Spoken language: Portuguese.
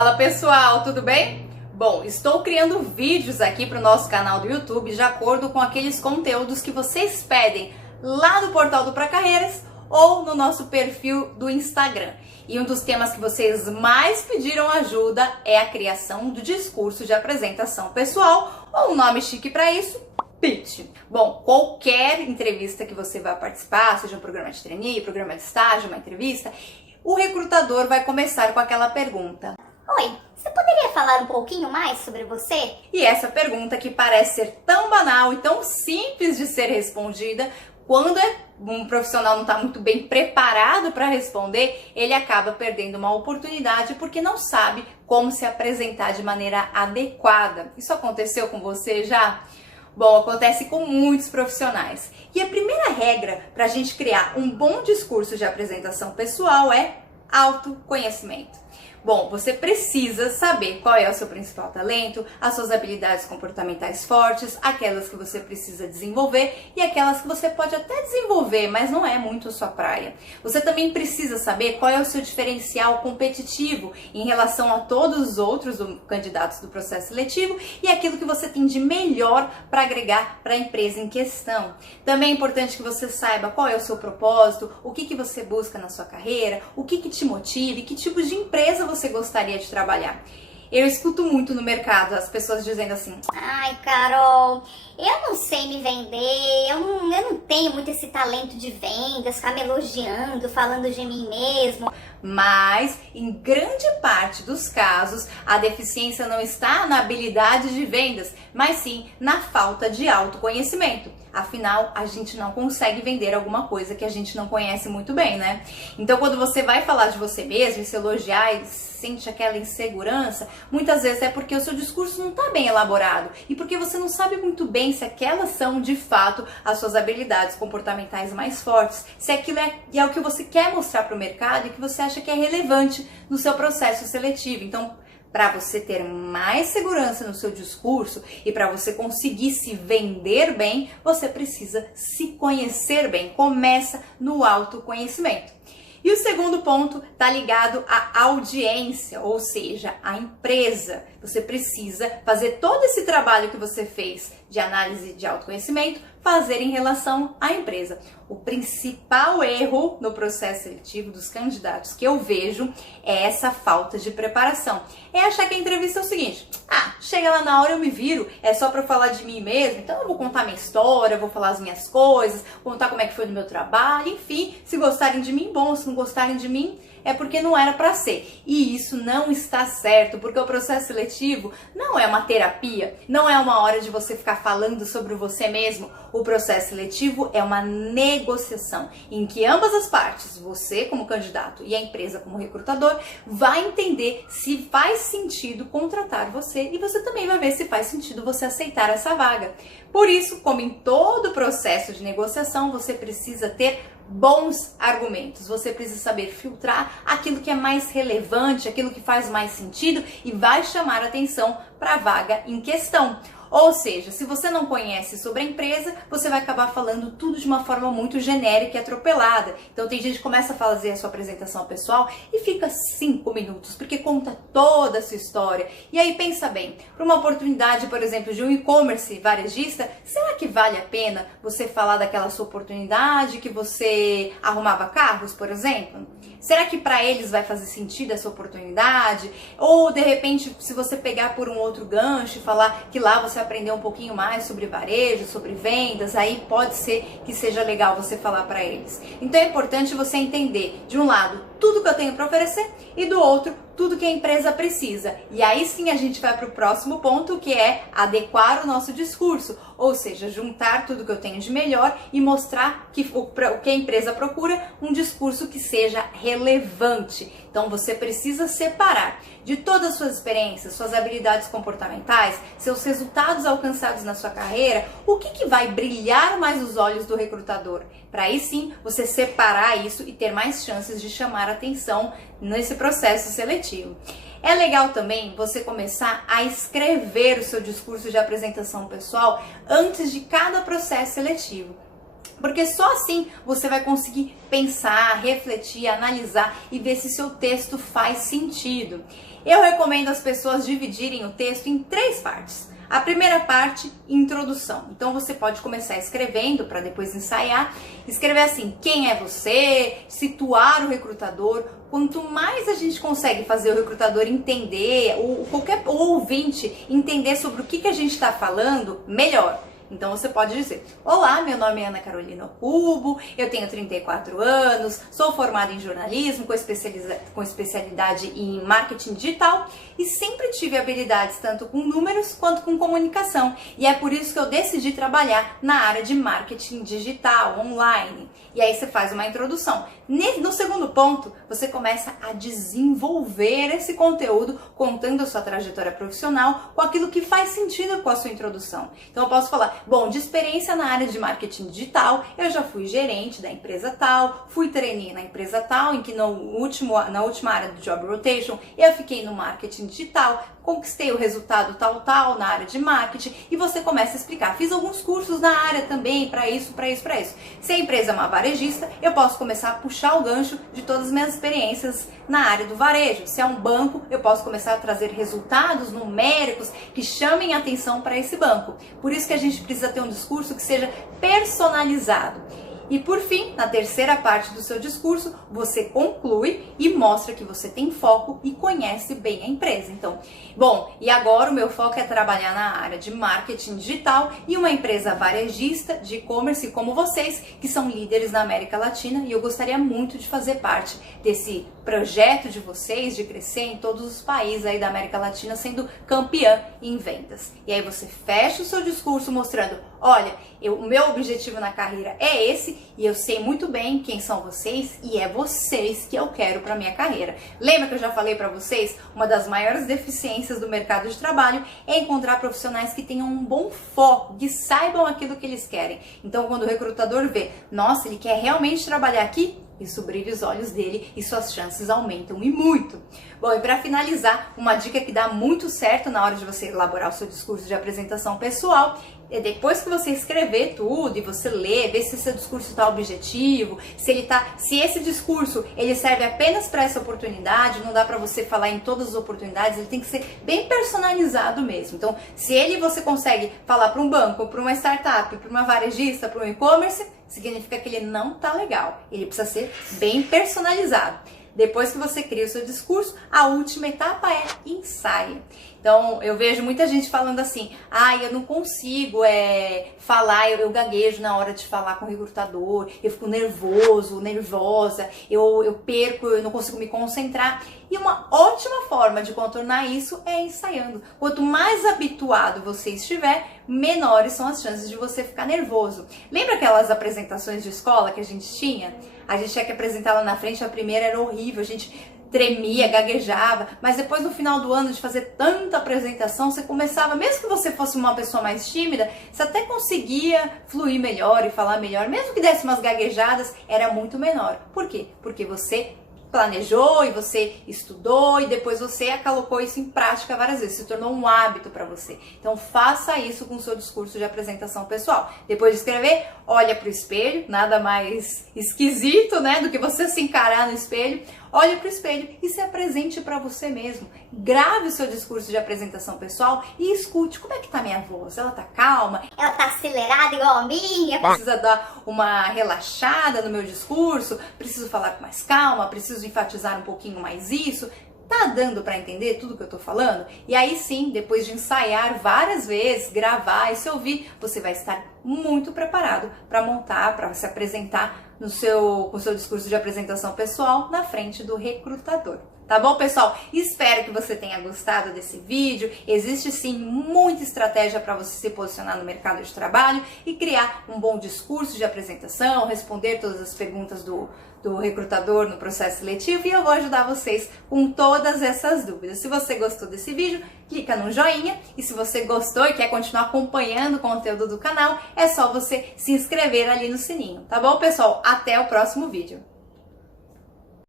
Fala pessoal, tudo bem? Bom, estou criando vídeos aqui para o nosso canal do YouTube de acordo com aqueles conteúdos que vocês pedem lá no portal do Pra Carreiras ou no nosso perfil do Instagram. E um dos temas que vocês mais pediram ajuda é a criação do discurso de apresentação pessoal, ou um nome chique para isso, pitch. Bom, qualquer entrevista que você vai participar, seja um programa de trainee, programa de estágio, uma entrevista, o recrutador vai começar com aquela pergunta: Oi, você poderia falar um pouquinho mais sobre você? E essa pergunta, que parece ser tão banal e tão simples de ser respondida, quando um profissional não está muito bem preparado para responder, ele acaba perdendo uma oportunidade porque não sabe como se apresentar de maneira adequada. Isso aconteceu com você já? Bom, acontece com muitos profissionais. E a primeira regra para a gente criar um bom discurso de apresentação pessoal é autoconhecimento. Bom, você precisa saber qual é o seu principal talento, as suas habilidades comportamentais fortes, aquelas que você precisa desenvolver e aquelas que você pode até desenvolver, mas não é muito a sua praia. Você também precisa saber qual é o seu diferencial competitivo em relação a todos os outros candidatos do processo seletivo e aquilo que você tem de melhor para agregar para a empresa em questão. Também é importante que você saiba qual é o seu propósito, o que você busca na sua carreira, o que te motive, que tipo de empresa você gostaria de trabalhar. Eu escuto muito no mercado as pessoas dizendo assim: Ai, Carol, eu não sei me vender, eu não tenho muito esse talento de vendas, ficar me elogiando, falando de mim mesmo. Mas, em grande parte dos casos, a deficiência não está na habilidade de vendas, mas sim na falta de autoconhecimento. Afinal, a gente não consegue vender alguma coisa que a gente não conhece muito bem, né? Então, quando você vai falar de você mesmo e se elogiar e sente aquela insegurança, muitas vezes é porque o seu discurso não está bem elaborado e porque você não sabe muito bem se aquelas são, de fato, as suas habilidades comportamentais mais fortes, se aquilo é o que você quer mostrar para o mercado e que você acha que é relevante no seu processo seletivo. Então, para você ter mais segurança no seu discurso e para você conseguir se vender bem, você precisa se conhecer bem. Começa no autoconhecimento. E o segundo ponto está ligado à audiência, ou seja, à empresa. Você precisa fazer todo esse trabalho que você fez de análise de autoconhecimento, fazer em relação à empresa. O principal erro no processo seletivo dos candidatos que eu vejo é essa falta de preparação. É achar que a entrevista é o seguinte: chega lá na hora eu me viro, é só para falar de mim mesmo, então eu vou contar minha história, vou falar as minhas coisas, contar como é que foi no meu trabalho, enfim, se gostarem de mim, bom, se não gostarem de mim, é porque não era para ser. E isso não está certo, porque o processo seletivo não é uma terapia, não é uma hora de você ficar falando sobre você mesmo. O processo seletivo é uma negociação em que ambas as partes, você como candidato e a empresa como recrutador, vai entender se faz sentido contratar você e você também vai ver se faz sentido você aceitar essa vaga. Por isso, como em todo processo de negociação, você precisa ter bons argumentos. Você precisa saber filtrar aquilo que é mais relevante, aquilo que faz mais sentido e vai chamar atenção para a vaga em questão. Ou seja, se você não conhece sobre a empresa, você vai acabar falando tudo de uma forma muito genérica e atropelada. Então tem gente que começa a fazer a sua apresentação pessoal e fica 5 minutos, porque conta toda a sua história. E aí pensa bem, para uma oportunidade, por exemplo, de um e-commerce varejista, será que vale a pena você falar daquela sua oportunidade que você arrumava carros, por exemplo? Será que para eles vai fazer sentido essa oportunidade? Ou de repente, se você pegar por um outro gancho e falar que lá você aprendeu um pouquinho mais sobre varejo, sobre vendas, aí pode ser que seja legal você falar para eles. Então é importante você entender, de um lado, tudo que eu tenho para oferecer e do outro, tudo que a empresa precisa. E aí sim a gente vai para o próximo ponto, que é adequar o nosso discurso, ou seja, juntar tudo que eu tenho de melhor e mostrar que o que a empresa procura, um discurso que seja relevante. Então você precisa separar de todas as suas experiências, suas habilidades comportamentais, seus resultados alcançados na sua carreira, o que vai brilhar mais os olhos do recrutador. Para aí sim você separar isso e ter mais chances de chamar atenção nesse processo seletivo. É legal também você começar a escrever o seu discurso de apresentação pessoal antes de cada processo seletivo. Porque só assim você vai conseguir pensar, refletir, analisar e ver se seu texto faz sentido. Eu recomendo as pessoas dividirem o texto em 3 partes. A primeira parte, introdução. Então você pode começar escrevendo para depois ensaiar. Escrever assim, quem é você, situar o recrutador. Quanto mais a gente consegue fazer o recrutador entender, ou qualquer ouvinte entender sobre o que a gente está falando, melhor. Então você pode dizer, olá, meu nome é Ana Carolina Cubo, eu tenho 34 anos, sou formada em jornalismo com especialidade em marketing digital e sempre tive habilidades tanto com números quanto com comunicação. E é por isso que eu decidi trabalhar na área de marketing digital, online. E aí você faz uma introdução. No segundo ponto, você começa a desenvolver esse conteúdo contando a sua trajetória profissional com aquilo que faz sentido com a sua introdução. Então eu posso falar, bom, de experiência na área de marketing digital, eu já fui gerente da empresa tal, fui trainee na empresa tal, em que na última área do Job Rotation eu fiquei no marketing digital, conquistei o resultado tal na área de marketing, e você começa a explicar. Fiz alguns cursos na área também, para isso. Se a empresa é uma varejista, eu posso começar a puxar o gancho de todas as minhas experiências na área do varejo. Se é um banco, eu posso começar a trazer resultados numéricos que chamem atenção para esse banco. Por isso que a gente precisa ter um discurso que seja personalizado. E por fim, na terceira parte do seu discurso, você conclui e mostra que você tem foco e conhece bem a empresa. Então, bom, e agora o meu foco é trabalhar na área de marketing digital e uma empresa varejista de e-commerce como vocês, que são líderes na América Latina, e eu gostaria muito de fazer parte desse projeto de vocês, de crescer em todos os países aí da América Latina, sendo campeã em vendas. E aí você fecha o seu discurso mostrando, olha, o meu objetivo na carreira é esse, e eu sei muito bem quem são vocês, e é vocês que eu quero para minha carreira. Lembra que eu já falei para vocês, uma das maiores deficiências do mercado de trabalho é encontrar profissionais que tenham um bom foco, que saibam aquilo que eles querem. Então quando o recrutador vê, nossa, ele quer realmente trabalhar aqui, isso brilha os olhos dele e suas chances aumentam, e muito. Bom, e para finalizar, uma dica que dá muito certo na hora de você elaborar o seu discurso de apresentação pessoal é depois que você escrever tudo e você ler, ver se seu discurso está objetivo, se esse discurso ele serve apenas para essa oportunidade, não dá para você falar em todas as oportunidades, ele tem que ser bem personalizado mesmo. Então, se você consegue falar para um banco, para uma startup, para uma varejista, para um e-commerce, significa que ele não tá legal. Ele precisa ser bem personalizado. Depois que você cria o seu discurso, a última etapa é ensaio. Então, eu vejo muita gente falando assim, eu não consigo falar, eu gaguejo na hora de falar com o recrutador, eu fico nervosa, eu perco, eu não consigo me concentrar. E uma ótima forma de contornar isso é ensaiando. Quanto mais habituado você estiver, menores são as chances de você ficar nervoso. Lembra aquelas apresentações de escola que a gente tinha? A gente tinha que apresentar lá na frente, a primeira era horrível, a gente tremia, gaguejava, mas depois no final do ano de fazer tanta apresentação, você começava, mesmo que você fosse uma pessoa mais tímida, você até conseguia fluir melhor e falar melhor, mesmo que desse umas gaguejadas, era muito menor. Por quê? Porque você planejou e você estudou e depois você colocou isso em prática várias vezes, se tornou um hábito para você. Então faça isso com o seu discurso de apresentação pessoal. Depois de escrever, olha para o espelho, nada mais esquisito, né, do que você se encarar no espelho. Olhe para o espelho e se apresente para você mesmo. Grave o seu discurso de apresentação pessoal e escute como é que tá minha voz. Ela tá calma? Ela tá acelerada igual a minha? Precisa dar uma relaxada no meu discurso? Preciso falar com mais calma? Preciso enfatizar um pouquinho mais isso? Tá dando para entender tudo que eu tô falando? E aí sim, depois de ensaiar várias vezes, gravar e se ouvir, você vai estar muito preparado para montar, para se apresentar com o seu discurso de apresentação pessoal na frente do recrutador. Tá bom, pessoal? Espero que você tenha gostado desse vídeo. Existe sim muita estratégia para você se posicionar no mercado de trabalho e criar um bom discurso de apresentação, responder todas as perguntas do recrutador no processo seletivo, e eu vou ajudar vocês com todas essas dúvidas. Se você gostou desse vídeo, clica no joinha, e se você gostou e quer continuar acompanhando o conteúdo do canal, é só você se inscrever ali no sininho, tá bom, pessoal? Até o próximo vídeo!